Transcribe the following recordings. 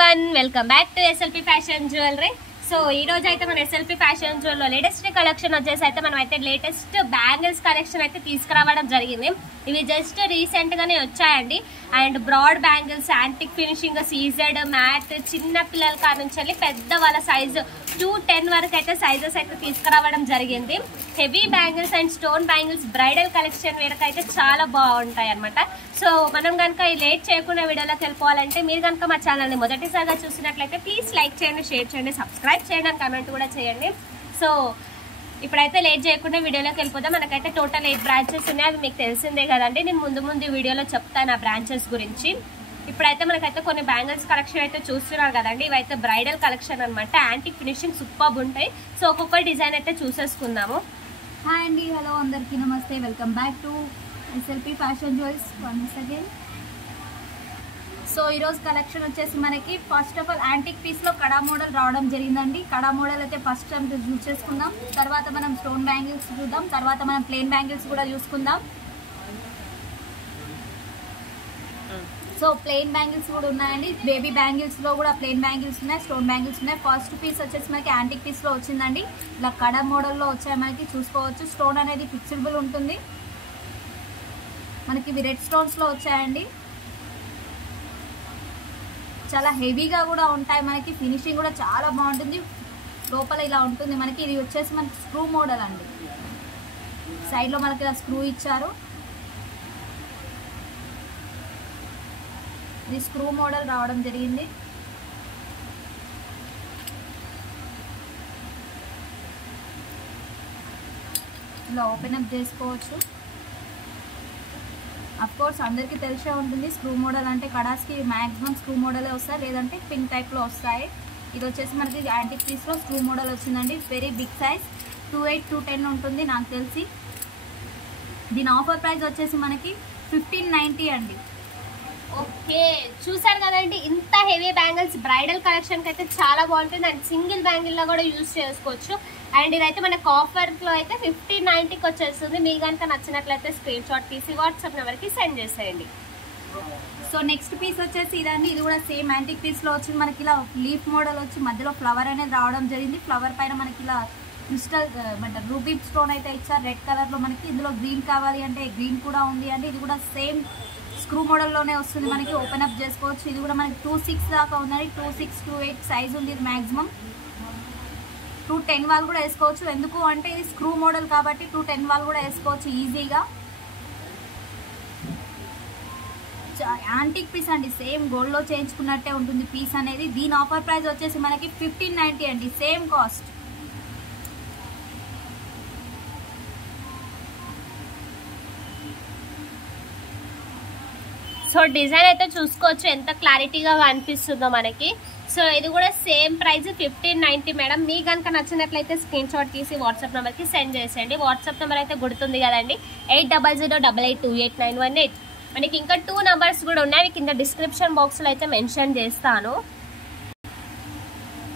Everyone welcome back to SLP fashion jewellery. So ఈ రోజు అయితే మన SLP fashion jewellery latest collection వచ్చేసి అయితే మనం అయితే లేటెస్ట్ బ్యాంగిల్స్ కలెక్షన్ అయితే తీసుకురావడం జరిగింది. ఇవి జస్ట్ రీసెంట్ గానే వచ్చాయండి. And broad bangles, antique finishing, CZ, matte, చిన్న పిల్లల కాడ నుంచి పెద్ద వాళ్ళ సైజు 210 వరకు అయితే సైజెస్ అయితే తీసుకురావడం జరిగింది. Heavy bangles and stone bangles bridal collection వరకు అయితే చాలా బాగుంటాయి అనమాట. సో మనం కనుక లేట్ చేయకుండా వీడియోలోకి వెళ్ళిపోవాలంటే మీరు కనుక మా ఛానల్ని మొదటిసారిగా చూసినట్లయితే ప్లీజ్ లైక్ చేయండి, షేర్ చేయండి, సబ్స్క్రైబ్ చేయండి, కామెంట్ కూడా చేయండి. సో ఇప్పుడైతే లేట్ చేయకుండా వీడియోలోకి వెళ్ళిపోతాం. మనకైతే టోటల్ 8 బ్రాంచెస్ ఉన్నాయి, అవి మీకు తెలిసిందే కదండి. నేను ముందు వీడియోలో చెప్తాను ఆ బ్రాంచెస్ గురించి. ఇప్పుడైతే మనకైతే కొన్ని బ్యాంగిల్స్ కలెక్షన్ అయితే చూస్తున్నారు కదండి. ఇవైతే బ్రైడల్ కలెక్షన్ అనమాట. యాంటిక్ ఫినిషింగ్ సూపర్ ఉంటాయి. సో ఒక్కొక్క డిజైన్ అయితే చూసేసుకుందాము. హాయ్ అండి, హలో అందరికీ నమస్తే, welcome back to SLP fashion jewels once again. So ఈరోజు కలెక్షన్ వచ్చేసి మనకి first of all antique పీస్లో kada model రావడం జరిగిందండి. కడా మోడల్ అయితే ఫస్ట్ టైం యూజ్ చేసుకుందాం. తర్వాత మనం స్టోన్ బ్యాంగిల్స్ చూద్దాం, తర్వాత మనం ప్లెయిన్ బ్యాంగిల్స్ కూడా చూసుకుందాం. సో ప్లెయిన్ బ్యాంగిల్స్ కూడా ఉన్నాయండి. బేబీ బ్యాంగిల్స్లో కూడా ప్లెయిన్ బ్యాంగిల్స్ ఉన్నాయి, స్టోన్ బ్యాంగిల్స్ ఉన్నాయి. ఫస్ట్ పీస్ వచ్చేసి మనకి యాంటిక్ పీస్లో వచ్చిందండి. ఇలా కడా మోడల్లో వచ్చాయి, మనకి చూసుకోవచ్చు. స్టోన్ అనేది ఫిక్సిబుల్ ఉంటుంది. మనకి ఇవి రెడ్ స్టోన్స్లో వచ్చాయండి. చాలా హెవీగా కూడా ఉంటాయి. మనకి ఫినిషింగ్ కూడా చాలా బాగుంటుంది. లోపల ఇలా ఉంటుంది మనకి. ఇది వచ్చేసి మనకి స్క్రూ మోడల్ అండి. సైడ్లో మనకి ఇలా స్క్రూ ఇచ్చారు. ఇది స్క్రూ మోడల్ రావడం జరిగింది. ఇలా ఓపెన్ అప్ చేసుకోవచ్చు. అఫ్ కోర్స్ అందరికీ తెలిసే ఉంటుంది స్క్రూ మోడల్ అంటే కడాస్కి మ్యాక్సిమం స్క్రూ మోడలే వస్తాయి, లేదంటే పింక్ టైప్లో వస్తాయి. ఇది వచ్చేసి మనకి యాంటిక్ పీస్లో స్క్రూ మోడల్ వచ్చిందండి. వెరీ బిగ్ సైజ్, 2.8 to 10 ఉంటుంది నాకు తెలిసి. దీని ఆఫర్ ప్రైస్ వచ్చేసి మనకి 1590 అండి. ఓకే, చూసారు కదండి. ఇంత హెవీ బ్యాంగిల్స్ బ్రైడల్ కలెక్షన్ అయితే చాలా బాగుంటుంది. అండ్ సింగిల్ బ్యాంగిల్ లో కూడా యూజ్ చేసుకోవచ్చు. అండ్ ఇదైతే మనకు ఆఫర్ లో అయితే 1590కి వచ్చేస్తుంది. మీకు కనుక నచ్చినట్లయితే స్క్రీన్ షాట్ తీసి వాట్సాప్ నెంబర్ కి సెండ్ చేసేయండి. సో నెక్స్ట్ పీస్ వచ్చేసి ఇదండి. ఇది కూడా సేమ్ యాంటిక్ పీస్ లో వచ్చింది. మనకి ఇలా లీఫ్ మోడల్ వచ్చి మధ్యలో ఫ్లవర్ అనేది రావడం జరిగింది. ఫ్లవర్ పైన మనకి ఇలా క్రిస్టల్ అంటే రూబీ స్టోన్ అయితే ఇచ్చారు రెడ్ కలర్ లో. మనకి ఇందులో గ్రీన్ కావాలి అంటే గ్రీన్ కూడా ఉంది అండి. ఇది కూడా సేమ్ స్క్రూ మోడల్లోనే వస్తుంది. మనకి ఓపెన్ అప్ చేసుకోవచ్చు. ఇది కూడా మనకి 2.6 దాకా ఉందండి. 2.6 to 2.8 సైజ్ ఉంది. ఇది మ్యాక్సిమం 2.10 వాళ్ళు కూడా వేసుకోవచ్చు. ఎందుకు అంటే ఇది స్క్రూ మోడల్ కాబట్టి 2.10 వాళ్ళు కూడా వేసుకోవచ్చు ఈజీగా. యాంటిక్ పీస్ అండి, సేమ్ గోల్డ్ లో చేయించుకున్నట్టే ఉంటుంది పీస్ అనేది. దీని ఆఫర్ ప్రైస్ వచ్చేసి మనకి 1590 అండి, సేమ్ కాస్ట్. సో డిజైన్ అయితే చూసుకోవచ్చు ఎంత క్లారిటీగా కనిపిస్తుందో మనకి. సో ఇది కూడా సేమ్ ప్రైస్ 1590 మేడం. మీకు కనుక నచ్చినట్లయితే స్క్రీన్ షాట్ తీసి వాట్సాప్ నెంబర్కి సెండ్ చేసేయండి. వాట్సాప్ నెంబర్ అయితే గుర్తుంది కదండి, 8008882918. మనకి ఇంకా 2 నెంబర్స్ కూడా ఉన్నాయి, కింద డిస్క్రిప్షన్ బాక్స్లో అయితే మెన్షన్ చేస్తాను.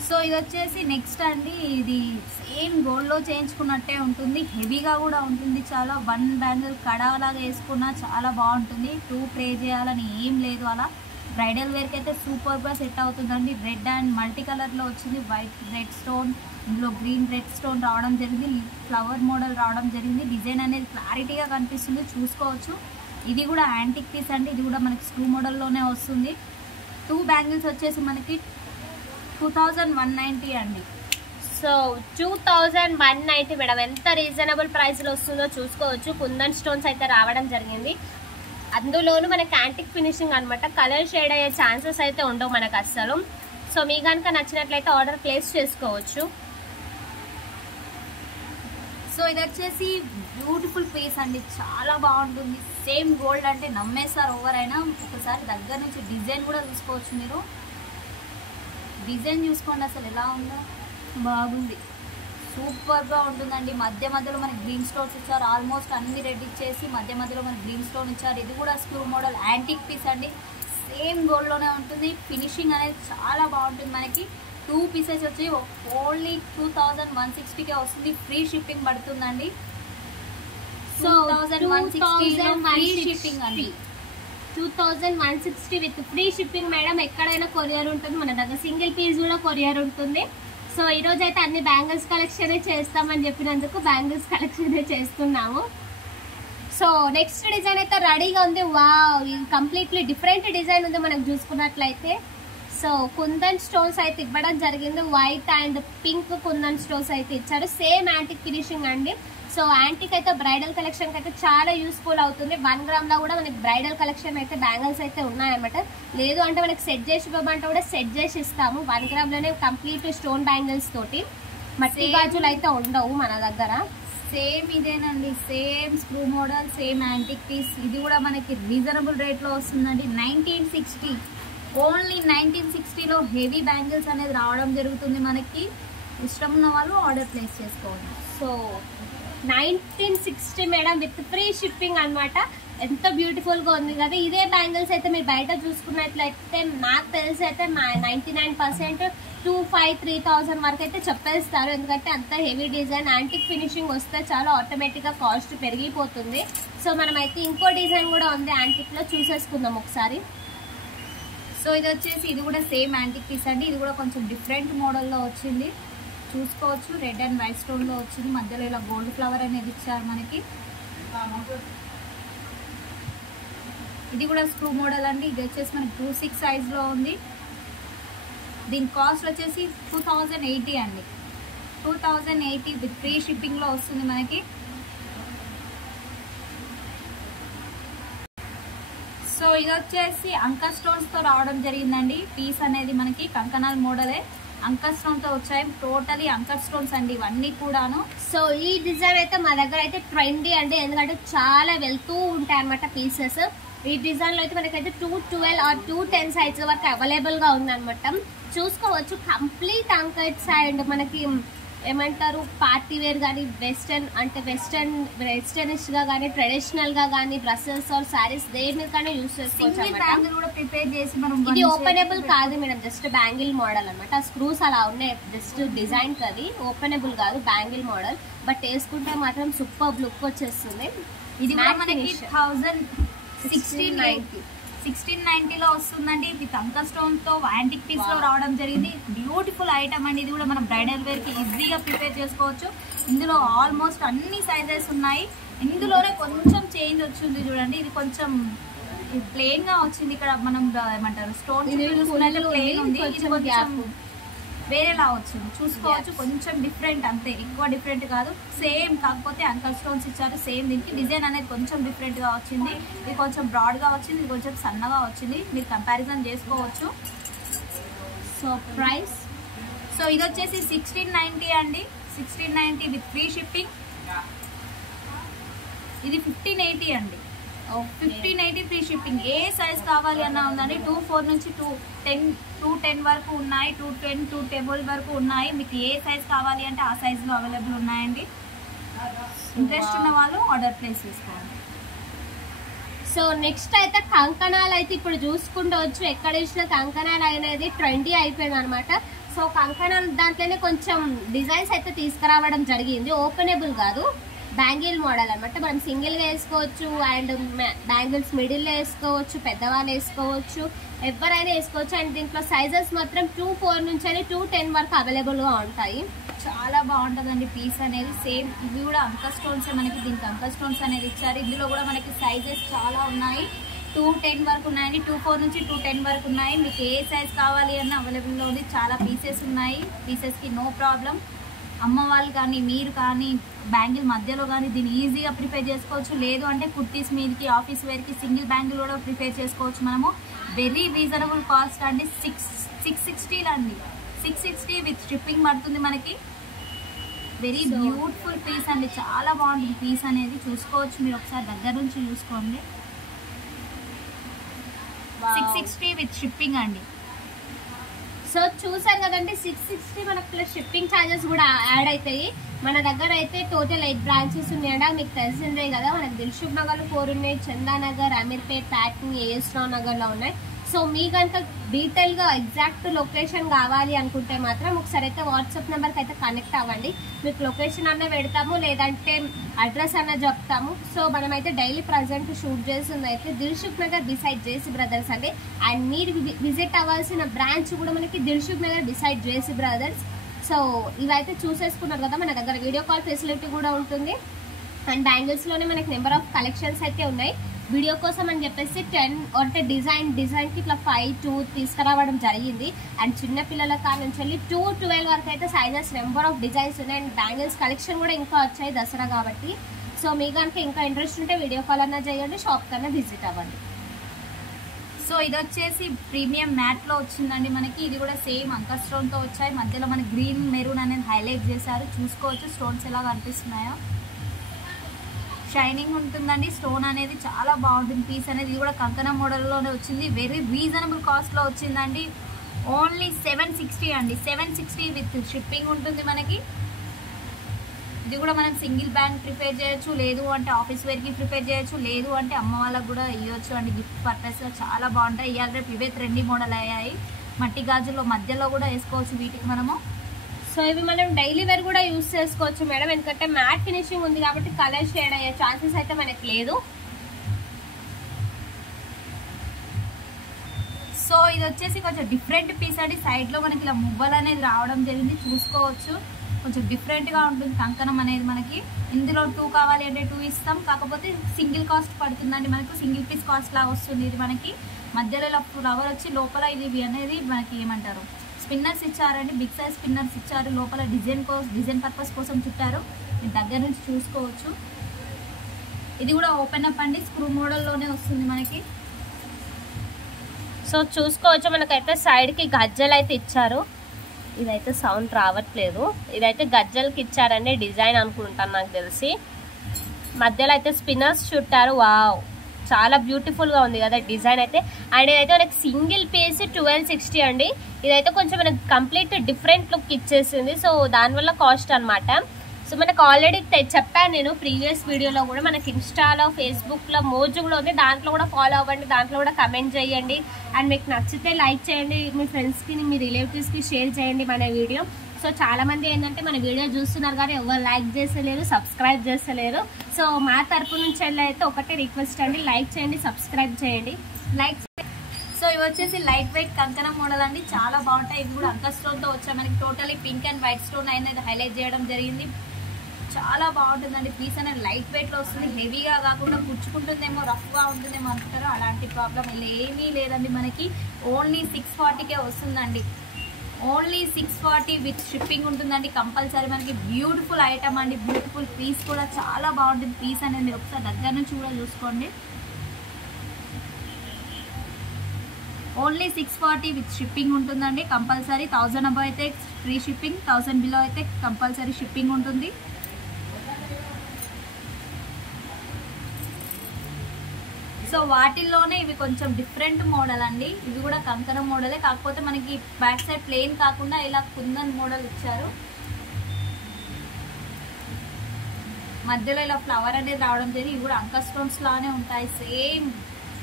సో ఇది వచ్చేసి నెక్స్ట్ అండి. ఇది సేమ్ గోల్డ్లో చేయించుకున్నట్టే ఉంటుంది. హెవీగా కూడా ఉంటుంది చాలా. 1 బ్యాంగిల్ కడాలాగా వేసుకున్నా చాలా బాగుంటుంది. 2 ప్రే చేయాలని ఏం లేదు. అలా బ్రైడల్ వేర్కి అయితే సూపర్గా సెట్ అవుతుందండి. రెడ్ అండ్ మల్టీ కలర్లో వచ్చింది. వైట్ రెడ్ స్టోన్, ఇందులో గ్రీన్ రెడ్ స్టోన్ రావడం జరిగింది. ఫ్లవర్ మోడల్ రావడం జరిగింది. డిజైన్ అనేది క్లారిటీగా కనిపిస్తుంది, చూసుకోవచ్చు. ఇది కూడా యాంటిక్ పీస్ అండి. ఇది కూడా మనకి స్క్రూ మోడల్లోనే వస్తుంది. 2 బ్యాంగిల్స్ వచ్చేసి మనకి 2190 అండి. సో 2190 మేడం, ఎంత రీజనబుల్ ప్రైస్లో వస్తుందో చూసుకోవచ్చు. కుందన్ స్టోన్స్ అయితే రావడం జరిగింది. అందులోనూ మనకి యాంటిక్ ఫినిషింగ్ అనమాట. కలర్ షేడ్ అయ్యే ఛాన్సెస్ అయితే ఉండవు మనకు అస్సలు. సో మీ కనుక నచ్చినట్లయితే ఆర్డర్ ప్లేస్ చేసుకోవచ్చు. సో ఇది వచ్చేసి బ్యూటిఫుల్ పీస్ అండి, చాలా బాగుంటుంది. సేమ్ గోల్డ్ అంటే నమ్మేస్తారు ఎవరైనా. ఒకసారి దగ్గర నుంచి డిజైన్ కూడా చూసుకోవచ్చు మీరు. డిజైన్ చూసుకోండి అసలు ఎలా ఉందో, బాగుంది, సూపర్గా ఉంటుందండి. మధ్య మధ్యలో మనకి గ్రీన్ స్టోన్స్ ఇచ్చారు. ఆల్మోస్ట్ అన్ని రెడ్ ఇచ్చేసి మధ్య మధ్యలో మనకి గ్రీన్ స్టోన్ ఇచ్చారు. ఇది కూడా స్క్రూ మోడల్ యాంటిక్ పీస్ అండి. సేమ్ గోల్డ్లోనే ఉంటుంది. ఫినిషింగ్ అనేది చాలా బాగుంటుంది. మనకి 2 పీసెస్ వచ్చి ఓన్లీ 2160కే వస్తుంది. ఫ్రీ షిప్పింగ్ పడుతుందండి. సో 2160 ఫ్రీ షిప్పింగ్ అండి. 2160 విత్ ఫ్రీ షిప్పింగ్ మేడం. ఎక్కడైనా కొరియర్ ఉంటుంది మన దగ్గర, సింగిల్ పీస్ కూడా కొరియర్ ఉంటుంది. సో ఈ రోజు అయితే అన్ని బ్యాంగిల్స్ కలెక్షన్ చేస్తామని చెప్పినందుకు బ్యాంగిల్స్ కలెక్షన్ చేస్తున్నాము. సో నెక్స్ట్ డిజైన్ అయితే రెడీగా ఉంది. వావ్, ఇది కంప్లీట్లీ డిఫరెంట్ డిజైన్ ఉంది మనకు చూసుకున్నట్లయితే. సో కుందన్ స్టోన్స్ అయితే ఇవ్వడం జరిగింది. White and pink kundan stones అయితే ఇచ్చారు. సేమ్ యాంటిక్ ఫినిషింగ్ అండి. సో యాంటిక్ అయితే బ్రైడల్ కలెక్షన్ అయితే చాలా యూస్ఫుల్ అవుతుంది. 1 గ్రామ్ లో కూడా మనకి బ్రైడల్ కలెక్షన్ అయితే బ్యాంగిల్స్ అయితే ఉన్నాయన్నమాట. లేదు అంటే మనకి సెట్ చేసి ఇవ్వమంటే కూడా సెట్ చేసి ఇస్తాము. 1 గ్రామ్ లోనే కంప్లీట్ స్టోన్ బ్యాంగిల్స్ తోటి. మట్టి గాజులు అయితే ఉండవు మన దగ్గర. సేమ్ ఇదేనండి, same screw model, same antique piece. ఇది కూడా మనకి రీజనబుల్ రేట్లో వస్తుందండి. 1960, ఓన్లీ 1960లో హెవీ బ్యాంగిల్స్ అనేది రావడం జరుగుతుంది. మనకి ఇష్టం ఉన్న వాళ్ళు ఆర్డర్ ప్లేస్ చేసుకోండి. So 1960 madam with free shipping అన్నమాట. ఎంత బ్యూటిఫుల్ గా ఉంది కదా. ఇదే బ్యాంగిల్స్ అయితే మీరు బయట చూసుకున్నట్లయితే నాకు తెలిసి అయితే 99% 2500-3000 వరకు అయితే చెప్పేస్తారు. ఎందుకంటే అంత హెవీ డిజైన్ యాంటిక్ ఫినిషింగ్ వస్తే చాలా ఆటోమేటిక్ గా కాస్ట్ పెరిగిపోతుంది. సో మనమైతే ఇంకో డిజైన్ కూడా ఉంది యాంటిక్ లో, చూసేసుకుందాం ఒకసారి. సో ఇది వచ్చేసి ఇది కూడా సేమ్ యాంటిక్ పీస్ అండి. ఇది కూడా కొంచెం డిఫరెంట్ మోడల్లో వచ్చింది, చూసుకోవచ్చు. రెడ్ అండ్ వైట్ స్టోన్ లో వచ్చింది. మధ్యలో ఇలా గోల్డ్ ఫ్లవర్ అనేది ఇచ్చారు మనకి. ఇది కూడా స్క్రూ మోడల్ అండి. ఇది వచ్చేసి మనకి 26 సైజ్ లో ఉంది. దీని కాస్ట్ వచ్చేసి 2080 అండి. 2080 విత్ ఫ్రీ షిప్పింగ్ లో వస్తుంది మనకి. సో ఇది వచ్చేసి అంకర్ స్టోన్స్ తో రావడం జరిగిందండి. పీస్ అనేది మనకి కంకణాల మోడలే, అంకర్ స్టోన్ తో వచ్చాయి. టోటలీ అంకర్ స్టోన్స్ అండి ఇవన్నీ కూడాను. సో ఈ డిజైన్ అయితే మా దగ్గర అయితే ట్రెండీ అండి, ఎందుకంటే చాలా వెళ్తూ ఉంటాయి అన్నమాట పీసెస్. ఈ డిజైన్ లో అయితే మనకైతే 212 ఆర్ 210 సైజ్ వరకు అవైలబుల్ గా ఉందన్నమాట. చూసుకోవచ్చు. కంప్లీట్ అంకర్స్ అండ్ మనకి ఏమంటారు పార్టీ వేర్ కానీ వెస్టర్న్ అంటే వెస్టర్నిష్ గా కానీ ట్రెడిషనల్ గా కానీ డ్రెస్సెస్ ఆర్ సారీస్ దేని మీద కానీ యూస్ చేసుకోవచ్చు. కూడా ప్రిపేర్ చేసి మనం ఇది ఓపెనబుల్ కాదు మేడం, జస్ట్ బ్యాంగిల్ మోడల్ అనమాట. స్క్రూస్ అలా ఉన్నాయి, జస్ట్ డిజైన్ కది, ఓపెనబుల్ కాదు, బ్యాంగిల్ మోడల్. బట్ వేసుకుంటే మాత్రం సూపర్ లుక్ వచ్చేస్తుంది. ఇది కూడా మనకి 1690లో వస్తుందండి. విత్ అంకర్ స్టోన్ తో యాంటిక్ పీస్ లో రావడం జరిగింది. బ్యూటిఫుల్ ఐటమ్ అండి. ఇది కూడా మనం బ్రైడల్ వేర్ కి ఈజీగా ప్రిపేర్ చేసుకోవచ్చు. ఇందులో ఆల్మోస్ట్ అన్ని సైజెస్ ఉన్నాయి. ఇందులోనే కొంచెం చేంజ్ వచ్చింది చూడండి. ఇది కొంచెం ప్లెయిన్ గా వచ్చింది. ఇక్కడ మనం ఏమంటారు స్టోన్ ప్లెయిన్ ఉంది. ఇది కొంచెం వేరేలా వచ్చింది, చూసుకోవచ్చు. కొంచెం డిఫరెంట్ అంతే, ఎక్కువ డిఫరెంట్ కాదు. సేమ్ కాకపోతే అంకల్ స్టోన్స్ ఇచ్చారు. సేమ్ దీనికి డిజైన్ అనేది కొంచెం డిఫరెంట్ గా వచ్చింది. ఇది కొంచెం బ్రాడ్ గా వచ్చింది, ఇది కొంచెం సన్నగా వచ్చింది. మీరు కంపారిజన్ చేసుకోవచ్చు. సో ప్రైస్, సో ఇది వచ్చేసి 1690 అండి. 1690 విత్ ఫ్రీ షిప్పింగ్. ఇది 1580 అండి. 1580 ఫ్రీ షిప్పింగ్. ఏ సైజ్ కావాలి అన్నా ఉందండి. 24 నుంచి 210 వరకు ఉన్నాయి. 210, 212 వరకు ఉన్నాయి. మీకు ఏ సైజ్ కావాలి అంటే ఆ సైజ్ లో అవైలబుల్ ఉన్నాయండి. ఇంట్రెస్ట్ ఉన్న వాళ్ళు ఆర్డర్ ప్లేస్ చేసుకోండి. సో నెక్స్ట్ అయితే కంకణాలు అయితే ఇప్పుడు చూసుకుంటవచ్చు. ఎక్కడ చూసిన కంకణాలు అనేది ట్రెండీ అయిపోయింది అనమాట. సో కంకణాలు దాంట్లోనే కొంచెం డిజైన్స్ అయితే తీసుకురావడం జరిగింది. ఓపెనబుల్ కాదు, బ్యాంగిల్ మోడల్ అనమాట. మనం సింగిల్ గా వేసుకోవచ్చు అండ్ బ్యాంగిల్స్ మిడిల్ లో వేసుకోవచ్చు, పెద్దవాళ్ళు వేసుకోవచ్చు, ఎవరైనా వేసుకోవచ్చు. అండ్ దీంట్లో సైజెస్ మాత్రం 24 నుంచి 210 వరకు అవైలబుల్ గా ఉంటాయి. చాలా బాగుంటుందండి పీస్ అనేది. సేమ్ ఇవి కూడా అంకర్ స్టోన్స్ మనకి, దీనికి అంకర్ స్టోన్స్ అనేది ఇచ్చారు. ఇందులో కూడా మనకి సైజెస్ చాలా ఉన్నాయి. 210 వరకు ఉన్నాయండి. 24 నుంచి 210 వరకు ఉన్నాయి. మీకు ఏ సైజ్ కావాలి అన్న అవైలబుల్ లో ఉంది. చాలా పీసెస్ ఉన్నాయి. పీసెస్ కి నో ప్రాబ్లం. అమ్మ వాళ్ళు కానీ మీరు కానీ బ్యాంగిల్ మధ్యలో కానీ దీన్ని ఈజీగా ప్రిపేర్ చేసుకోవచ్చు. లేదు అంటే కుర్తీస్ మీదకి, ఆఫీస్ వేర్కి సింగిల్ బ్యాంగిల్ కూడా ప్రిపేర్ చేసుకోవచ్చు మనము. వెరీ రీజనబుల్ కాస్ట్ అండి. 660 అండి. 660 విత్ షిప్పింగ్ పడుతుంది మనకి. వెరీ బ్యూటిఫుల్ పీస్ అండి. చాలా బాగుంటుంది పీస్ అనేది, చూసుకోవచ్చు. మీరు ఒకసారి దగ్గర నుంచి చూసుకోండి. 660 విత్ షిప్పింగ్ అండి. సో చూసారు కదండి, 660 మనకు ప్లస్ షిప్పింగ్ ఛార్జెస్ కూడా యాడ్ అవుతాయి. మన దగ్గర అయితే టోటల్ 8 బ్రాంచెస్ ఉన్నాయట, మీకు తెలిసిందే కదా. మనకి దిల్సుఖ్ నగర్ 4 ఉన్నాయి, చందానగర్, అమీర్పేట్, ప్యాట్నీ, ఏఎస్ రావు నగర్ లో ఉన్నాయి. సో సో మీ కనుక డీటెయిల్గా ఎగ్జాక్ట్ లొకేషన్ కావాలి అనుకుంటే మాత్రం ఒకసారి అయితే వాట్సాప్ నెంబర్కి అయితే కనెక్ట్ అవ్వండి. మీకు లొకేషన్ అన్న పెడతాము, లేదంటే అడ్రస్ అన్న చెప్తాము. సో మనమైతే డైలీ ప్రజెంట్ షూట్ చేస్తుంది అయితే Dilsukh Nagar beside JC brothers అండి. అండ్ మీరు విజిట్ అవ్వాల్సిన బ్రాంచ్ కూడా మనకి Dilsukh Nagar beside JC brothers. So ఇవైతే చూసేసుకున్నారు కదా, మన దగ్గర వీడియో కాల్ ఫెసిలిటీ కూడా ఉంటుంది. అండ్ బ్యాంగిల్స్లోనే మనకి నెంబర్ ఆఫ్ కలెక్షన్స్ అయితే ఉన్నాయి. వీడియో కోసం అని చెప్పేసి 10 అంటే డిజైన్కి ఇట్లా 5 2 తీసుకురావడం జరిగింది. అండ్ చిన్న పిల్లల కాడ నుంచి వెళ్ళి 2 to 12 వరకు అయితే సైజెస్ నెంబర్ ఆఫ్ డిజైన్స్ ఉన్నాయి. అండ్ బ్యాంగిల్స్ కలెక్షన్ కూడా ఇంకా వచ్చాయి దసరా కాబట్టి. సో మీ కనుక ఇంకా ఇంట్రెస్ట్ ఉంటే వీడియో కాల్ అన్నా చేయండి, షాప్ కన్నా విజిట్ అవ్వండి. సో ఇది వచ్చేసి ప్రీమియం మ్యాట్ లో వచ్చిందండి మనకి. ఇది కూడా సేమ్ అంక స్టోన్ తో వచ్చాయి. మధ్యలో మనకి గ్రీన్ మెరూన్ అనేది హైలైట్ చేశారు. చూసుకోవచ్చు స్టోన్స్ ఎలా కనిపిస్తున్నాయో. షైనింగ్ ఉంటుందండి. స్టోన్ అనేది చాలా బాగుంటుంది. పీస్ అనేది ఇది కూడా కంకణం మోడల్లోనే వచ్చింది. వెరీ రీజనబుల్ కాస్ట్లో వచ్చిందండి. ఓన్లీ 760 అండి. 760 విత్ షిప్పింగ్ ఉంటుంది మనకి. ఇది కూడా మనం సింగిల్ బ్యాంక్ ప్రిపేర్ చేయొచ్చు, లేదు అంటే ఆఫీస్ వేర్కి ప్రిపేర్ చేయొచ్చు, లేదు అంటే అమ్మ వాళ్ళకు కూడా ఇవ్వచ్చు అండి. గిఫ్ట్ పర్పస్గా చాలా బాగుంటాయి. ఇవాళ రేపు ఇవే ట్రెండీ మోడల్ అయ్యాయి. మట్టి గాజుల్లో మధ్యలో కూడా వేసుకోవచ్చు వీటికి మనము. సో ఇవి మనం డైలీ వేర్ కూడా యూస్ చేసుకోవచ్చు మేడం, ఎందుకంటే మ్యాట్ ఫినిషింగ్ ఉంది కాబట్టి కలర్ షేడ్ అయ్యే ఛాన్సెస్ అయితే మనకి లేదు. సో ఇది వచ్చేసి కొంచెం డిఫరెంట్ పీస్ అండి. సైడ్లో మనకి ఇలా మువ్వలు అనేది రావడం జరిగింది, చూసుకోవచ్చు. కొంచెం డిఫరెంట్గా ఉంటుంది కంకణం అనేది మనకి. ఇందులో 2 కావాలి అంటే 2 ఇస్తాం, కాకపోతే సింగిల్ కాస్ట్ పడుతుందండి మనకు. సింగిల్ పీస్ కాస్ట్ లాగా వస్తుంది ఇది మనకి. మధ్యలో ఇలా ఫ్లవర్ వచ్చి లోపల ఇది అనేది మనకి ఏమంటారు స్పిన్నర్స్ ఇచ్చారండి. బిగ్ సైజ్ స్పిన్నర్స్ ఇచ్చారు. లోపల డిజైన్ పర్పస్ కోసం చుట్టారు. మీరు దగ్గర నుంచి చూసుకోవచ్చు. ఇది కూడా ఓపెన్ అప్ అండి, స్క్రూ మోడల్లోనే వస్తుంది మనకి. సో చూసుకోవచ్చు మనకైతే సైడ్కి గజ్జలు అయితే ఇచ్చారు. ఇదైతే సౌండ్ రావట్లేదు. ఇదైతే గజ్జలకి ఇచ్చారండి, డిజైన్ అనుకుంటాను నాకు తెలిసి. మధ్యలో అయితే స్పిన్నర్స్ చుట్టారు. వావ్, చాలా బ్యూటిఫుల్గా ఉంది కదా డిజైన్ అయితే. అండ్ ఇదైతే మనకి సింగిల్ పీస్ 1260 అండి. ఇదైతే కొంచెం మనకి కంప్లీట్ డిఫరెంట్ లుక్ ఇచ్చేసింది. సో దానివల్ల కాస్ట్ అనమాట. సో మనకు ఆల్రెడీ చెప్పాను నేను ప్రీవియస్ వీడియోలో కూడా. మనకి ఇన్స్టాలో ఫేస్బుక్లో మోజు కూడా ఉంది, దాంట్లో కూడా ఫాలో అవ్వండి, దాంట్లో కూడా కమెంట్ చేయండి. అండ్ మీకు నచ్చితే లైక్ చేయండి, మీ ఫ్రెండ్స్కి మీ రిలేటివ్స్కి షేర్ చేయండి మన వీడియో. సో చాలా మంది ఏంటంటే మన వీడియో చూస్తున్నారు కానీ ఎవరు లైక్ చేస్తలేరు, సబ్స్క్రైబ్ చేస్తలేరు. సో మా తరపు నుంచి అయితే ఒకటే రిక్వెస్ట్ అండి, లైక్ చేయండి, సబ్స్క్రైబ్ చేయండి. సో ఇవి వచ్చేసి లైట్ వెయిట్ కంకణం మోడల్ అండి, చాలా బాగుంటాయి. ఇవి కూడా అంక స్టోన్ తో వచ్చాయి మనకి. Totally pink and white stone అనేది హైలైట్ చేయడం జరిగింది. చాలా బాగుంటుందండి. పీస్ అనేది లైట్ వెయిట్ లో వస్తుంది. హెవీగా కాకుండా పుచ్చుకుంటుందేమో, రఫ్ గా ఉంటుందేమో అనుకుంటారు. అలాంటి ప్రాబ్లం ఏమీ లేదండి మనకి. ఓన్లీ 640కే వస్తుందండి. ఓన్లీ 640 విత్ షిప్పింగ్ ఉంటుందండి కంపల్సరీ మనకి. బ్యూటిఫుల్ ఐటమ్ అండి, బ్యూటిఫుల్ పీస్ కూడా చాలా బాగుంటుంది. పీస్ అనేది మీరు ఒకసారి దగ్గర నుంచి కూడా చూసుకోండి. ఓన్లీ 640 విత్ షిప్పింగ్ ఉంటుందండి కంపల్సరీ. 1000 అబౌవ్ అయితే ఫ్రీ షిప్పింగ్, 1000 బిలో అయితే కంపల్సరీ షిప్పింగ్ ఉంటుంది. సో వాటిల్లోనే ఇవి కొంచెం డిఫరెంట్ మోడల్ అండి. ఇవి కూడా కంకణం మోడలే, కాకపోతే మనకి బ్యాక్ సైడ్ ప్లెయిన్ కాకుండా ఇలా కుందన్ మోడల్ ఇచ్చారు. మధ్యలో ఇలా ఫ్లవర్ అనేది రావడం జరిగింది. ఇవి కూడా అంక స్టోన్స్ లానే ఉంటాయి. సేమ్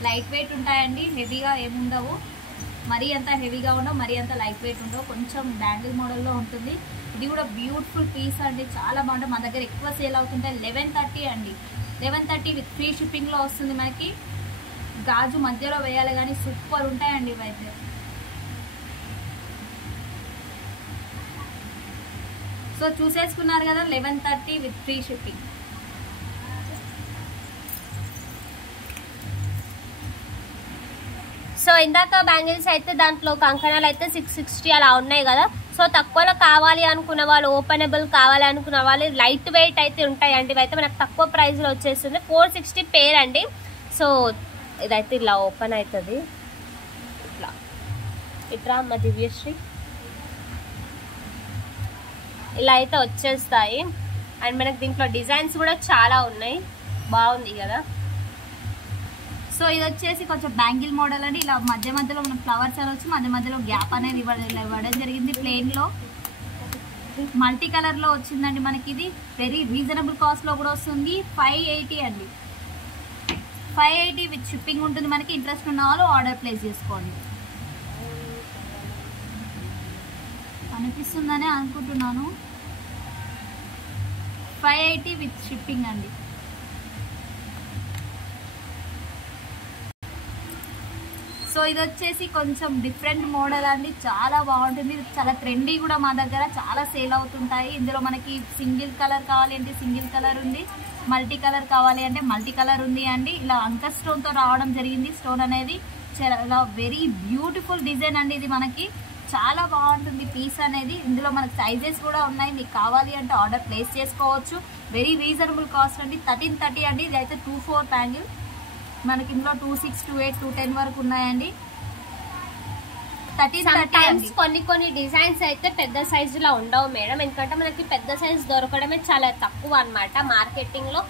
లైట్ వెయిట్ ఉంటాయండి, హెవీగా ఏముండవు. మరీ అంత హెవీగా ఉండవు, మరీ అంత లైట్ వెయిట్ ఉండవు. కొంచెం బ్యాంగిల్ మోడల్లో ఉంటుంది. ఇది కూడా బ్యూటిఫుల్ పీస్ అండి, చాలా బాగుంటుంది. మన దగ్గర ఎక్కువ సేల్ అవుతుంటాయి. 1130 అండి. 1130 విత్ ఫ్రీ షిప్పింగ్లో వస్తుంది మనకి. గాజు మధ్యలో వేయాలి కానీ సూపర్ ఉంటాయండి ఇవైతే. సో చూసేసుకున్నారు కదా, 1130 విత్ ఫ్రీ షిప్పింగ్. సో ఇందాక బ్యాంగిల్స్ అయితే దాంట్లో కంకణాలు అయితే 660 అలా ఉన్నాయి కదా. సో తక్కువలో కావాలి అనుకున్న వాళ్ళు, ఓపెనబుల్ కావాలి అనుకున్న వాళ్ళు లైట్ వెయిట్ అయితే ఉంటాయండి. ఇవైతే మనకు తక్కువ ప్రైస్లో వచ్చేస్తుంది. 460 పేర్ అండి. సో ఇదైతే ఇలా ఓపెన్ అవుతుంది, ఇట్లా మా దివ్యశ్రీ ఇలా అయితే వచ్చేస్తాయి. అండ్ మనకి దీంట్లో డిజైన్స్ కూడా చాలా ఉన్నాయి, బాగుంది కదా. సో ఇది వచ్చేసి కొంచెం బ్యాంగిల్ మోడల్ అండి. ఇలా మధ్య మధ్యలో మనం ఫ్లవర్స్ అని వచ్చి మధ్య మధ్యలో గ్యాప్ అనేది ఇవ్వడం జరిగింది. ప్లెయిన్లో మల్టీ కలర్లో వచ్చిందండి మనకి. ఇది వెరీ రీజనబుల్ కాస్ట్లో కూడా వస్తుంది. 580 అండి. 580 విత్ షిప్పింగ్ ఉంటుంది మనకి. ఇంట్రెస్ట్ ఉన్న వాళ్ళు ఆర్డర్ ప్లేస్ చేసుకోండి. అనిపిస్తుందని అనుకుంటున్నాను. 580 విత్ షిప్పింగ్ అండి. సో ఇది వచ్చేసి కొంచెం డిఫరెంట్ మోడల్ అండి, చాలా బాగుంటుంది. చాలా ట్రెండీ కూడా, మా దగ్గర చాలా సేల్ అవుతుంటాయి. ఇందులో మనకి సింగిల్ కలర్ కావాలి అంటే సింగిల్ కలర్ ఉంది, మల్టీ కలర్ కావాలి అంటే మల్టీ కలర్ ఉంది అండి. ఇలా అంకర్ స్టోన్తో రావడం జరిగింది. స్టోన్ అనేది చాలా వెరీ బ్యూటిఫుల్ డిజైన్ అండి. ఇది మనకి చాలా బాగుంటుంది పీస్ అనేది. ఇందులో మనకి సైజెస్ కూడా ఉన్నాయి, మీకు కావాలి అంటే ఆర్డర్ ప్లేస్ చేసుకోవచ్చు. వెరీ రీజనబుల్ కాస్ట్ అండి. 1330 అండి. ఇది అయితే 2/4 బ్యాంగిల్. మనకి ఇందులో 26, 28, 210 వరకు ఉన్నాయండి. 1330. కొన్ని డిజైన్స్ అయితే పెద్ద సైజులో ఉండవు మేడం, ఎందుకంటే మనకి పెద్ద సైజ్ దొరకడమే చాలా తక్కువ అనమాట మార్కెటింగ్ లో.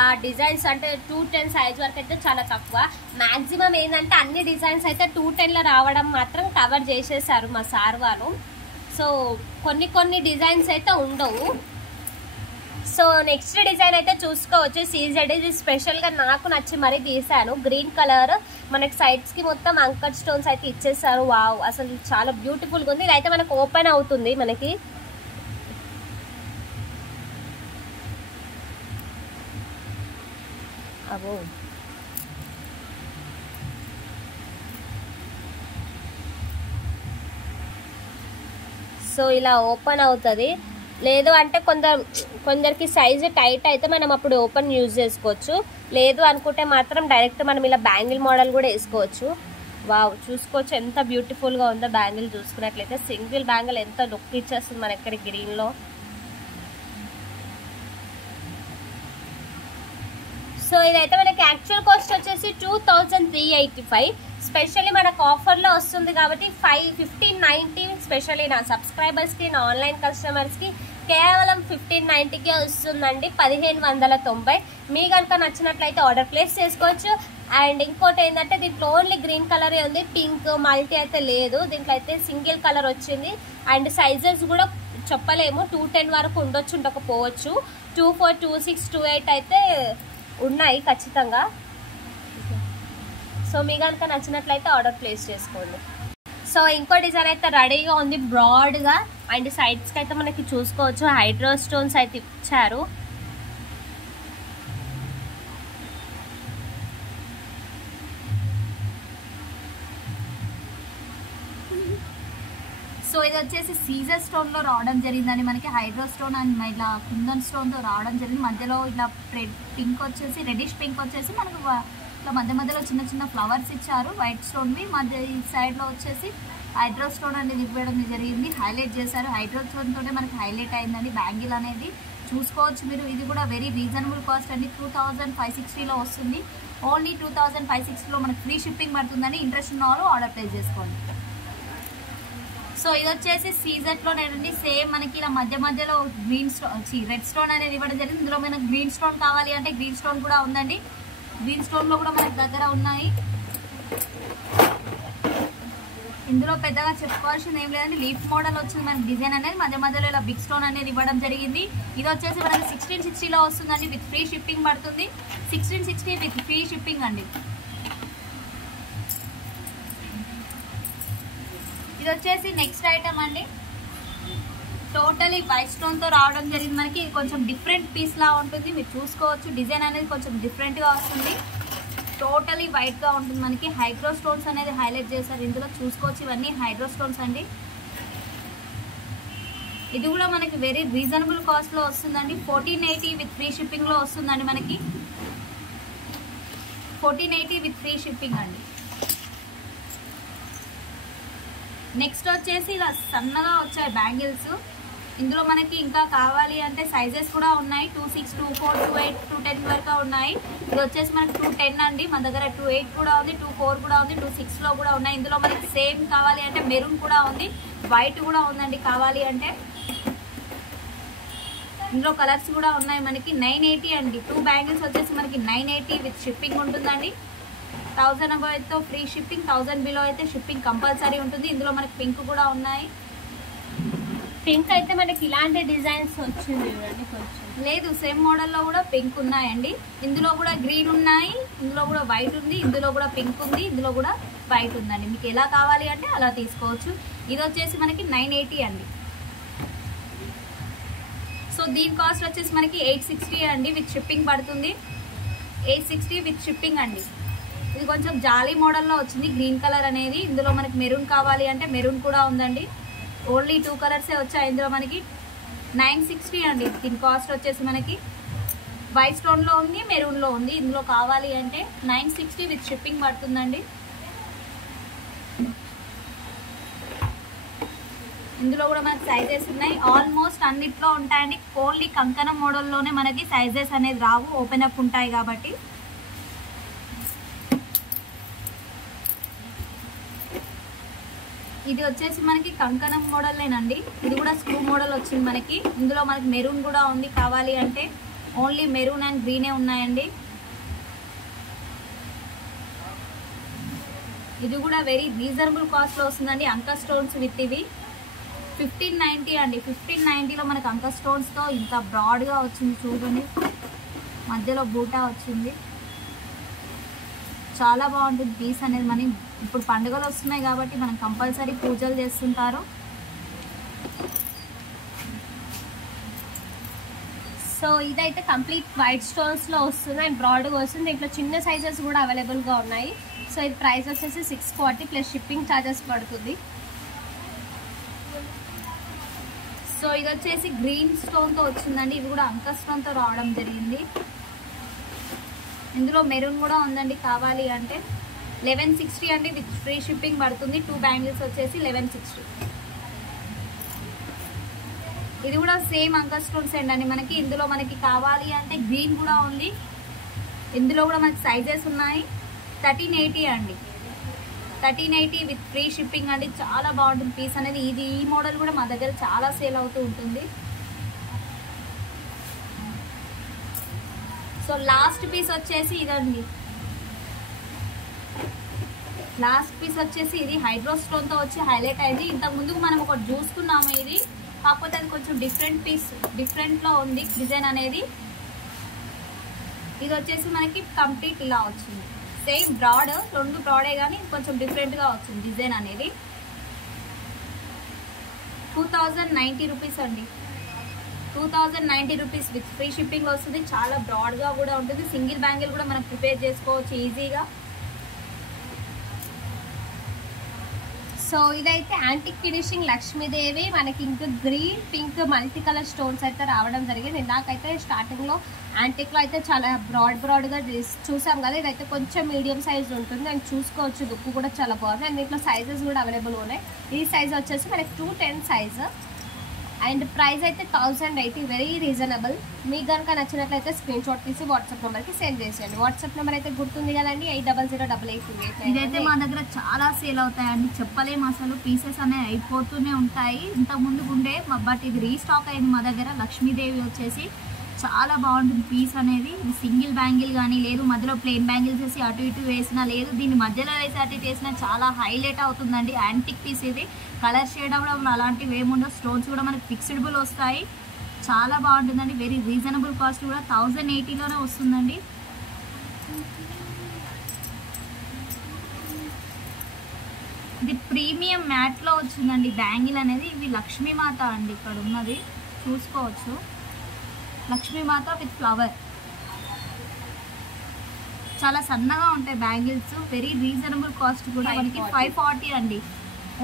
ఆ డిజైన్స్ అంటే 210 సైజ్ వరకు అయితే చాలా తక్కువ. మాక్సిమం ఏంటంటే అన్ని డిజైన్స్ అయితే 210లో రావడం మాత్రం కవర్ చేసేసారు మా సార్ వాళ్ళు. సో కొన్ని డిజైన్స్ అయితే ఉండవు. సో నెక్స్ట్ డిజైన్ అయితే చూసుకోవచ్చు. సీజెడ్ ఇది స్పెషల్ గా నాకు నచ్చి మరీ తీసాను. గ్రీన్ కలర్ మనకి సైడ్స్ కి మొత్తం అంకర్ స్టోన్స్ అయితే ఇచ్చేసారు. వావ్, అసలు చాలా బ్యూటిఫుల్ గా ఉంది. ఇది అయితే మనకు ఓపెన్ అవుతుంది మనకి. అబ్బో, సో ఇలా ఓపెన్ అవుతుంది. లేదు అంటే కొందరికి సైజు టైట్ అయితే మనం అప్పుడు ఓపెన్ యూజ్ చేసుకోవచ్చు. లేదు అనుకుంటే మాత్రం డైరెక్ట్ మనం ఇలా బ్యాంగిల్ మోడల్ కూడా వేసుకోవచ్చు. వావ్, చూసుకోవచ్చు ఎంత బ్యూటిఫుల్గా ఉందో. బ్యాంగిల్ చూసుకున్నట్లయితే సింగిల్ బ్యాంగిల్ ఎంత లుక్ ఇచ్చేస్తుంది మన ఇక్కడ గ్రీన్లో. సో ఇదైతే మనకి యాక్చువల్ కాస్ట్ వచ్చేసి 2385. స్పెషల్లీ మనకు ఆఫర్లో వస్తుంది కాబట్టి 1590. స్పెషల్లీ నా సబ్స్క్రైబర్స్కి, నా ఆన్లైన్ కస్టమర్స్కి కేవలం 1590కే వస్తుందండి. 1590. మీ కనుక నచ్చినట్లయితే ఆర్డర్ ప్లేస్ చేసుకోవచ్చు. అండ్ ఇంకోటి ఏంటంటే దీంట్లో ఓన్లీ గ్రీన్ కలరే ఉంది, పింక్ మల్టీ అయితే లేదు. దీంట్లో అయితే సింగిల్ కలర్ వచ్చింది. అండ్ సైజెస్ కూడా చెప్పలేము, 210 వరకు ఉండొచ్చు, ఉండకపోవచ్చు. 24, 26, 28 అయితే ఉన్నాయి ఖచ్చితంగా. సో మీ కనుక నచ్చినట్లయితే ఆర్డర్ ప్లేస్ చేసుకోండి. సో ఇంకో డిజైన్ అయితే రెడీగా ఉంది బ్రాడ్గా. అండ్ సైడ్స్కి అయితే మనకి చూసుకోవచ్చు హైడ్రో స్టోన్స్ అయితే ఇచ్చారు. సో ఇది వచ్చేసి సీజర్ స్టోన్ లో రావడం జరిగిందని మనకి. హైడ్రో స్టోన్ అండ్ ఇలా కుందన్ స్టోన్ తో రావడం జరిగింది. మధ్యలో ఇలా పింక్ వచ్చేసి, రెడిష్ పింక్ వచ్చేసి మనకు ఇట్లా మధ్యలో చిన్న చిన్న ఫ్లవర్స్ ఇచ్చారు వైట్ స్టోన్ వి. మధ్య ఈ సైడ్ లో వచ్చేసి హైడ్రో స్టోన్ అనేది ఇవ్వడం జరిగింది, హైలైట్ చేశారు. హైడ్రో స్టోన్ తోటే మనకి హైలైట్ అయిందండి బ్యాంగిల్ అనేది. చూసుకోవచ్చు మీరు. ఇది కూడా వెరీ రీజనబుల్ కాస్ట్ అండి. 2560లో వస్తుంది. ఓన్లీ 2560లో మనకి ఫ్రీ షిప్పింగ్ పడుతుందని. ఇంట్రెస్ట్ ఉన్న వాళ్ళు ఆర్డర్ ప్లేస్ చేసుకోండి. సో ఇది వచ్చేసి సీజెట్ లోనేనండి. సేమ్ మనకి ఇలా మధ్యలో గ్రీన్ స్టోన్, రెడ్ స్టోన్ అనేది ఇవ్వడం జరిగింది. ఇందులో మనకు గ్రీన్ స్టోన్ కావాలి అంటే గ్రీన్ స్టోన్ కూడా ఉందండి. గ్రీన్ స్టోన్ లో కూడా మనకి దగ్గర ఉన్నాయి. ఇందులో పెద్దగా చెప్పుకోవాల్సింది ఏం లేదండి. లీఫ్ మోడల్ వచ్చింది మనకి డిజైన్ అనేది. మధ్యలో ఇలా బిగ్ స్టోన్ అనేది ఇవ్వడం జరిగింది. ఇది వచ్చేసి మనకి 1660లో వస్తుందండి. విత్ ఫ్రీ షిప్పింగ్ పడుతుంది. 1660 విత్ ఫ్రీ షిప్పింగ్ అండి. ఇది వచ్చేసి నెక్స్ట్ ఐటమ్ అండి. టోటలీ వైట్ స్టోన్ తో రావడం జరిగింది మనకి. ఇది కొంచెం డిఫరెంట్ పీస్ లా ఉంటుంది, మీరు చూసుకోవచ్చు. డిజైన్ అనేది కొంచెం డిఫరెంట్ గా వస్తుంది. టోటలీ వైట్ గా ఉంటుంది మనకి. హైడ్రో స్టోన్స్ అనేది హైలైట్ చేశారు ఇందులో. చూసుకోవచ్చు ఇవన్నీ హైడ్రో స్టోన్స్ అండి. ఇది కూడా మనకి వెరీ రీజనబుల్ కాస్ట్ లో వస్తుందండి. 1480 విత్ ఫ్రీ షిప్పింగ్ లో వస్తుందండి మనకి. 1480 విత్ ఫ్రీ షిప్పింగ్ అండి. నెక్స్ట్ వచ్చేసి ఇలా సన్నగా వచ్చాయి బ్యాంగిల్స్. ఇందులో మనకి ఇంకా కావాలి అంటే సైజెస్ కూడా ఉన్నాయి. 26, 24, 28, 210 వరకు ఉన్నాయి. ఇది వచ్చేసి మనకి 210 అండి. మన దగ్గర 28 కూడా ఉంది, 24 కూడా ఉంది, 26 లో కూడా ఉన్నాయి. ఇందులో మనకి సేమ్ కావాలి అంటే మెరూన్ కూడా ఉంది, వైట్ కూడా ఉందండి కావాలి అంటే. ఇందులో కలర్స్ కూడా ఉన్నాయి మనకి. 980 అండి. 2 బ్యాంగిల్స్ వచ్చేసి మనకి 980 విత్ షిప్పింగ్ ఉంటుందండి. 1000 అబౌవ్ అయితే ఫ్రీ షిప్పింగ్, 1000 బిలో అయితే షిప్పింగ్ కంపల్సరీ ఉంటుంది. ఇందులో మనకి పింక్ కూడా ఉన్నాయి. పింక్ అయితే మనకి ఇలాంటి డిజైన్స్ వచ్చింది చూడండి కొంచెం. లేదు, సేమ్ మోడల్లో కూడా పింక్ ఉన్నాయండి. ఇందులో కూడా గ్రీన్ ఉన్నాయి, ఇందులో కూడా వైట్ ఉంది, ఇందులో కూడా పింక్ ఉంది, ఇందులో కూడా వైట్ ఉందండి. మీకు ఎలా కావాలి అంటే అలా తీసుకోవచ్చు. ఇది వచ్చేసి మనకి 980 అండి. సో దీని కాస్ట్ వచ్చేసి మనకి 860 అండి, విత్ షిప్పింగ్ పడుతుంది. 860 విత్ షిప్పింగ్ అండి. ఇది కొంచెం జాలీ మోడల్లో వచ్చింది, గ్రీన్ కలర్ అనేది. ఇందులో మనకి మెరూన్ కావాలి అంటే మెరూన్ కూడా ఉందండి. ఓన్లీ 2 కలర్సే వచ్చాయి ఇందులో మనకి. 960 అండి. దీని కాస్ట్ వచ్చేసి మనకి వైట్ స్టోన్లో ఉంది, మెరూన్లో ఉంది. ఇందులో కావాలి అంటే 960 విత్ షిప్పింగ్ పడుతుందండి. ఇందులో కూడా మనకి సైజెస్ ఉన్నాయి, ఆల్మోస్ట్ అన్నిట్లో ఉంటాయండి. ఓన్లీ కంకణం మోడల్లోనే మనకి సైజెస్ అనేది రావు, ఓపెన్ అప్ ఉంటాయి కాబట్టి. ఇది వచ్చేసి మనకి కంకణం మోడల్లేనండి. ఇది కూడా స్క్రూ మోడల్ వచ్చింది మనకి. ఇందులో మనకి మెరూన్ కూడా ఉంది, కావాలి అంటే ఓన్లీ మెరూన్ అండ్ గ్రీనే ఉన్నాయండి. ఇది కూడా వెరీ రీజనబుల్ కాస్ట్లో వస్తుందండి. అంక స్టోన్స్ విత్ ఇవి 1590 అండి. 1590లో మనకి అంక స్టోన్స్తో ఇంత బ్రాడ్గా వచ్చింది చూడండి, మధ్యలో బూటా వచ్చింది. చాలా బాగుంటుంది పీస్ అనేది. మనం ఇప్పుడు పండుగలు వస్తున్నాయి కాబట్టి మనం కంపల్సరీ పూజలు చేస్తుంటారు. సో ఇదైతే కంప్లీట్ వైట్ స్టోన్స్లో వస్తుంది అండ్ బ్రాడ్గా వస్తుంది. దీంట్లో చిన్న సైజెస్ కూడా అవైలబుల్గా ఉన్నాయి. సో ఇది ప్రైస్ వచ్చేసి 640 ప్లస్ షిప్పింగ్ ఛార్జెస్ పడుతుంది. సో ఇది వచ్చేసి గ్రీన్ స్టోన్తో వచ్చిందండి. ఇది కూడా అంక స్టోన్తో రావడం జరిగింది. ఇందులో మెరూన్ కూడా ఉందండి, కావాలి అంటే 1160 అండి, విత్ ఫ్రీ షిప్పింగ్ పడుతుంది. 2 బ్యాంగిల్స్ వచ్చేసి 1160. ఇది కూడా సేమ్ అంక స్టోన్స్ అండి మనకి. ఇందులో మనకి కావాలి అంటే గ్రీన్ కూడా ఉంది. ఇందులో కూడా మనకి సైజెస్ ఉన్నాయి. 1380 అండి, 1380 విత్ ఫ్రీ షిప్పింగ్ అండి. చాలా బాగుంటుంది పీస్ అనేది. ఈ మోడల్ కూడా మా దగ్గర చాలా సేల్ అవుతూ ఉంటుంది. సో లాస్ట్ పీస్ వచ్చేసి ఇదండి. లాస్ట్ పీస్ వచ్చేసి ఇది హైడ్రో స్టోన్తో వచ్చి హైలైట్ అయింది. ఇంతకు ముందుకు మనం ఒకటి చూసుకున్నాము ఇది, కాకపోతే అది కొంచెం డిఫరెంట్ పీస్, డిఫరెంట్లో ఉంది డిజైన్ అనేది. ఇది వచ్చేసి మనకి కంప్లీట్ ఇలా వచ్చింది. సేమ్ బ్రాడ్, 2 బ్రాడే కానీ కొంచెం డిఫరెంట్గా వచ్చింది డిజైన్ అనేది. 2090 రూపీస్ అండి. 2090 రూపీస్ విత్ ఫ్రీ షిప్పింగ్ వస్తుంది. చాలా బ్రాడ్గా కూడా ఉంటుంది. సింగిల్ బ్యాంగిల్ కూడా మనం ప్రిపేర్ చేసుకోవచ్చు ఈజీగా. సో ఇదైతే యాంటిక్ ఫినిషింగ్ లక్ష్మీదేవి. మనకి ఇంకా green pink multi colour stones అయితే రావడం జరిగింది. నాకైతే స్టార్టింగ్లో యాంటిక్లో అయితే చాలా బ్రాడ్గా చూసాం కదా, ఇదైతే కొంచెం మీడియం సైజ్ ఉంటుంది అండ్ చూసుకోవచ్చు. లుక్ కూడా చాలా బాగుంది అండ్ దీంట్లో సైజెస్ కూడా అవైలబుల్ ఉన్నాయి. ఈ సైజ్ వచ్చేసి మనకి 210 సైజ్ అండ్ ప్రైస్ అయితే 1080, వెరీ రీజనబుల్. మీకు కనుక నచ్చినట్లయితే స్క్రీన్ షాట్ తీసి వాట్సాప్ నెంబర్కి సెండ్ చేసేయండి. వాట్సాప్ నెంబర్ అయితే గుర్తుంది కదండి, 800888. ఇదైతే మా దగ్గర చాలా సేల్ అవుతాయండి, చెప్పలేము అసలు. పీసెస్ అనేవి అయిపోతూనే ఉంటాయి. ఇంతకు ముందు ఉండే, బట్ ఇది రీస్టాక్ అయింది మా దగ్గర. లక్ష్మీదేవి వచ్చేసి చాలా బాగుంటుంది పీస్ అనేది. ఇది సింగిల్ బ్యాంగిల్ కానీ లేదు, మధ్యలో ప్లెయిన్ బ్యాంగిల్స్ వేసి అటు ఇటు వేసినా లేదు, దీన్ని మధ్యలో వేసి అటు ఇటు వేసినా చాలా హైలైట్ అవుతుందండి. యాంటిక్ పీస్ ఇది. కలర్ షేడ్ అవ్వడం అలాంటివి ఏముండవు. స్టోన్స్ కూడా మనకి ఫిక్స్డ్బుల్ వస్తాయి. చాలా బాగుంటుందండి. వెరీ రీజనబుల్ కాస్ట్ కూడా 1080లోనే వస్తుందండి. ఇది ప్రీమియం మ్యాట్లో వచ్చిందండి బ్యాంగిల్ అనేది. ఇవి లక్ష్మీమాత అండి, ఇక్కడ ఉన్నది చూసుకోవచ్చు. లక్ష్మీమాత విత్ ఫ్లవర్. చాలా సన్నగా ఉంటాయి బ్యాంగిల్స్. వెరీ రీజనబుల్ కాస్ట్ కూడా మనకి 540 అండి.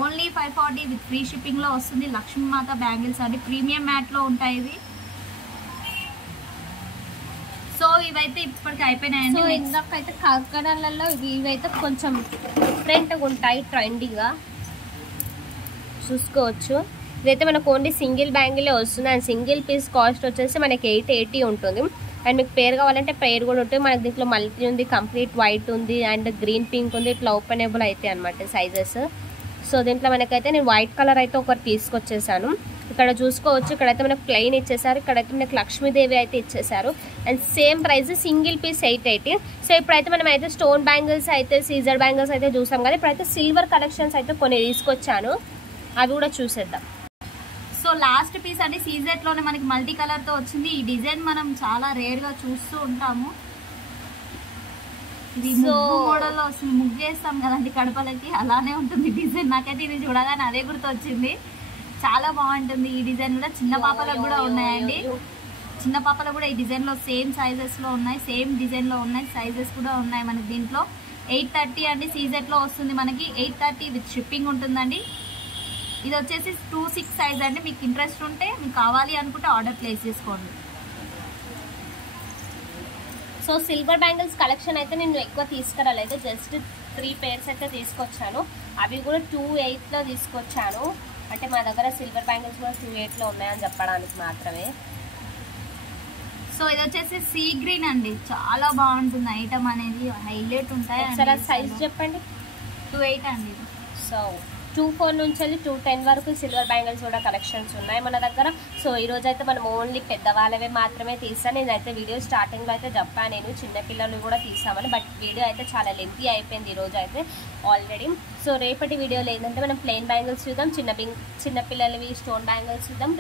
ఓన్లీ 540 విత్ ఫ్రీ షిప్పింగ్లో వస్తుంది. లక్ష్మీమాత బ్యాంగిల్స్ అండి, ప్రీమియం మ్యాట్లో ఉంటాయి ఇవి. సో ఇవైతే ఇప్పటికి అయిపోయినాయండి. సో ఇందాకైతే కంకణాలలో ఇవైతే కొంచెం డిఫరెంట్గా ఉంటాయి, ట్రెండీగా చూసుకోవచ్చు. ఇదైతే మనకు ఓన్లీ సింగిల్ బ్యాంగిలే వస్తుంది అండ్ సింగిల్ పీస్ కాస్ట్ వచ్చేసి మనకి 880 ఉంటుంది. అండ్ మీకు పేరు కావాలంటే పేరు కూడా ఉంటుంది. మనకి దీంట్లో మల్టీ ఉంది, కంప్లీట్ వైట్ ఉంది అండ్ గ్రీన్ పింక్ ఉంది. ఇట్లా ఓపెనబుల్ అయితే అనమాట సైజెస్. సో దీంట్లో మనకైతే నేను వైట్ కలర్ అయితే ఒకటి తీసుకొచ్చేసాను. ఇక్కడ చూసుకోవచ్చు, ఇక్కడైతే మనకు ప్లెయిన్ ఇచ్చేసారు, ఇక్కడైతే మనకు లక్ష్మీదేవి అయితే ఇచ్చేసారు and same price single piece 880. So ఇప్పుడైతే మనం అయితే స్టోన్ బ్యాంగిల్స్ అయితే, సీజర్ బ్యాంగిల్స్ అయితే చూసాం కదా, ఇప్పుడైతే సిల్వర్ కలెక్షన్స్ అయితే కొన్ని తీసుకొచ్చాను, అవి కూడా చూసేద్దాం. సో సో లాస్ట్ పీస్ అండి సీజెట్ లోనే మనకి మల్టీ కలర్ తో వచ్చింది. ఈ డిజైన్ మనం చాలా రేర్ గా చూస్తూ ఉంటాము. ఇది ముగ్గు మోడల్లో వస్తుంది, ముగ్గు వేస్తాం కదండి కడపలకి, అలానే ఉంటుంది డిజైన్. నాకైతే ఇది చూడగానే అదే గుర్తు వచ్చింది. చాలా బాగుంటుంది ఈ డిజైన్ కూడా. చిన్న పాపలకు కూడా ఉన్నాయండి, చిన్న పాపలు కూడా ఈ డిజైన్ లో సేమ్ సైజెస్ లో ఉన్నాయి, సేమ్ డిజైన్ లో ఉన్నాయి, సైజెస్ కూడా ఉన్నాయి మనకి. దీంట్లో 830 అండి సీజెట్ లో వస్తుంది మనకి. 830 విత్ షిప్పింగ్ ఉంటుందండి. ఇది వచ్చేసి 26 సైజ్ అండి. మీకు ఇంట్రెస్ట్ ఉంటే, మీకు కావాలి అనుకుంటే ఆర్డర్ ప్లేస్ చేసుకోండి. సో సిల్వర్ బ్యాంగిల్స్ కలెక్షన్ అయితే నేను ఎక్కువ తీసుకురాలేదు, జస్ట్ 3 పేర్స్ అయితే తీసుకొచ్చాను. అవి కూడా 28లో తీసుకొచ్చాను. అంటే మా దగ్గర సిల్వర్ బ్యాంగిల్స్ కూడా 28లో ఉన్నాయని చెప్పడానికి మాత్రమే. సో ఇది వచ్చేసి సీ గ్రీన్ అండి, చాలా బాగుంటుంది ఐటమ్ అనేది, హైలైట్ ఉంటాయి. సైజ్ చెప్పండి. 28 అండి. సో 24 నుంచి 210 వరకు సిల్వర్ బ్యాంగిల్స్ కూడా కలెక్షన్స్ ఉన్నాయి మన దగ్గర. సో ఈ రోజు అయితే మనం ఓన్లీ పెద్దవాళ్ళవే మాత్రమే తీసాను. నేనైతే వీడియో స్టార్టింగ్లో అయితే చెప్పాను, నేను చిన్నపిల్లలు కూడా తీసామని. బట్ వీడియో అయితే చాలా లెంతీ అయిపోయింది ఈరోజు అయితే ఆల్రెడీ. సో రేపటి వీడియోలో ఏంటంటే మనం ప్లెయిన్ బ్యాంగిల్స్ చూద్దాం, చిన్నపిల్లలవి స్టోన్ బ్యాంగిల్స్ చూద్దాం.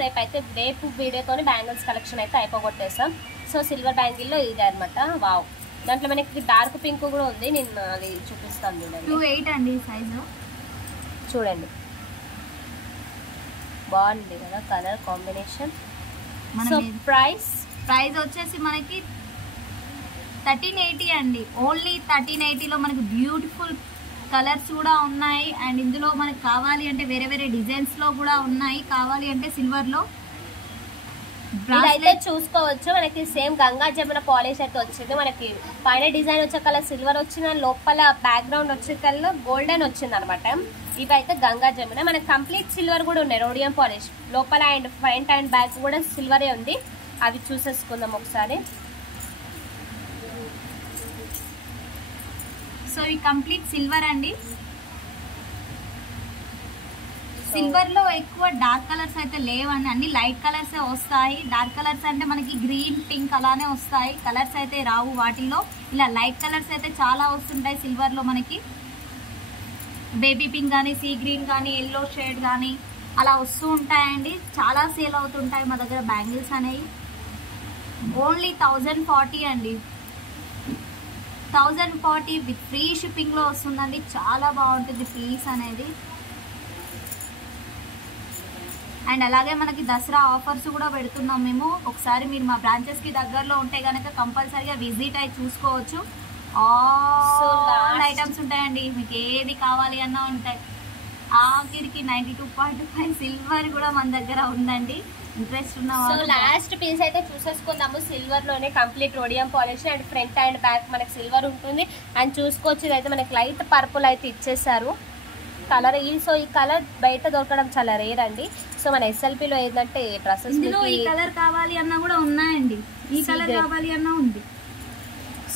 రేపు వీడియోతోని బ్యాంగిల్స్ కలెక్షన్ అయితే అయిపోగొట్టేస్తాం. సో సిల్వర్ బ్యాంగిల్లో ఇది అనమాట. వావ్, దాంట్లో మనకి డార్క్ పింక్ కూడా ఉంది, నేను అది చూపిస్తాను చూడండి. 28 అండి సైజు. చూడండి బాగుంది కదా కలర్ కాంబినేషన్. సో ప్రైస్ వచ్చేసి మనకి 1380 అండి. ఓన్లీ 1380లో మనకి బ్యూటిఫుల్ కలర్స్ కూడా ఉన్నాయి. అండ్ ఇందులో మనకి కావాలి అంటే వేరే వేరే డిజైన్స్ లో కూడా ఉన్నాయి. కావాలి అంటే సిల్వర్ లో ఇదైతే చూసుకోవచ్చు. మనకి సేమ్ గంగా జమున పాలిష్ అయితే వచ్చింది. మనకి పైన డిజైన్ వచ్చే కలర్ సిల్వర్ వచ్చింది, లోపల బ్యాక్గ్రౌండ్ వచ్చే కలర్ గోల్డెన్ వచ్చింది అనమాట. ఇవి అయితే గంగా జమున. మనకి కంప్లీట్ సిల్వర్ కూడా ఉన్నాయి, రోడియం పాలిష్ లోపల అండ్ ఫ్రంట్ అండ్ బ్యాక్ కూడా సిల్వరే ఉంది. అవి చూసేసుకుందాం ఒకసారి. సో ఇవి కంప్లీట్ సిల్వర్ అండి. సిల్వర్ లో ఎక్కువ డార్క్ కలర్స్ అయితే లేవండి, అన్ని లైట్ కలర్స్ వస్తాయి. డార్క్ కలర్స్ అంటే మనకి గ్రీన్ పింక్ అలానే వస్తాయి, కలర్స్ అయితే రావు వాటిల్లో. ఇలా లైట్ కలర్స్ అయితే చాలా వస్తుంటాయి సిల్వర్ లో మనకి. బేబీ పింక్ కానీ, సీ గ్రీన్ కానీ, ఎల్లో షేడ్ కానీ అలా వస్తూ ఉంటాయండి. చాలా సేల్ అవుతుంటాయి మా దగ్గర బ్యాంగిల్స్ అనేవి. ఓన్లీ 1040 అండి. 1040 విత్ ఫ్రీ షిప్పింగ్ లో వస్తుందండి. చాలా బాగుంటుంది పీస్ అనేది. అండ్ అలాగే మనకి దసరా ఆఫర్స్ కూడా పెడుతున్నాం మేము. ఒకసారి మీరు మా బ్రాంచెస్ కి దగ్గరలో ఉంటే కనుక కంపల్సరీగా విజిట్ అయి చూసుకోవచ్చు. ఆల్ ఐటమ్స్ ఉంటాయండి, మీకు ఏది కావాలి అన్నా ఉంటాయి. ఆఖరికి 92.5 సిల్వర్ కూడా మన దగ్గర ఉందండి. ఇంట్రెస్ట్ ఉన్న లాస్ట్ పీస్ అయితే చూసేసుకుందాము. సిల్వర్ లోనే complete rhodium polish and front and back మనకి సిల్వర్ ఉంటుంది. అండ్ చూసుకోవచ్చు ఇదైతే మనకి లైట్ పర్పుల్ అయితే ఇచ్చేసారు కలర్. సో ఈ కలర్ బయట దొరకడం చాలా రేర్ అండి. సో మన ఎస్ఎల్పీలో ఏంటంటే డ్రెస్సెస్ ఈ కలర్ కావాలి అన్నా కూడా ఉన్నాయండి, ఈ కలర్ కావాలి అన్నా ఉంది.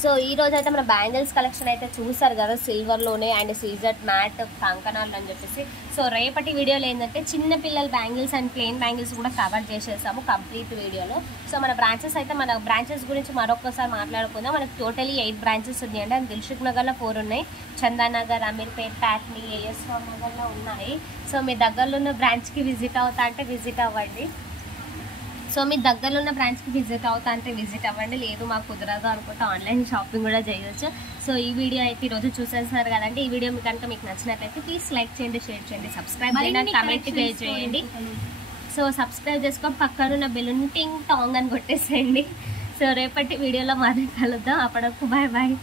సో ఈ రోజు అయితే మన బ్యాంగిల్స్ కలెక్షన్ అయితే చూసారు కదా సిల్వర్ లోనే అండ్ సీజెట్ మ్యాట్ కంకణాలు అని చెప్పేసి. సో రేపటి వీడియోలో ఏంటంటే చిన్న పిల్లల బ్యాంగిల్స్ అండ్ ప్లెయిన్ బ్యాంగిల్స్ కూడా కవర్ చేసేసాము కంప్లీట్ వీడియోలో. సో మన బ్రాంచెస్ గురించి మరొకసారి మాట్లాడుకుందాం. మనకి టోటలీ 8 బ్రాంచెస్ ఉన్నాయండి. అండ్ దిల్సుఖ్ నగర్లో 4 ఉన్నాయి, చందానగర్, అమీర్పేట్, ప్యాట్నీ, ఏఎస్ఆర్ నగర్లో ఉన్నాయి. సో మీ దగ్గరలో ఉన్న బ్రాంచ్కి విజిట్ అవుతా అంటే విజిట్ అవ్వండి. సో మీ దగ్గరలో ఉన్న బ్రాంచ్కి విజిట్ అవుతా అంటే విజిట్ అవ్వండి. లేదు మాకు కుదరదు అనుకుంటే ఆన్లైన్ షాపింగ్ కూడా చేయొచ్చు. సో ఈ వీడియో అయితే ఈరోజు చూసేస్తున్నారు కదండి. ఈ వీడియో కనుక మీకు నచ్చినట్లయితే ప్లీజ్ లైక్ చేయండి, షేర్ చేయండి, సబ్స్క్రైబ్ చేయండి, కామెంట్ చేయండి. సో సబ్స్క్రైబ్ చేసుకొని పక్కన ఉన్న బెలూన్ టింగ్ టాంగ్ అని కొట్టేసేయండి. సో రేపటి వీడియోలో మళ్ళీ కలుద్దాం. అప్పటివరకు బాయ్ బాయ్.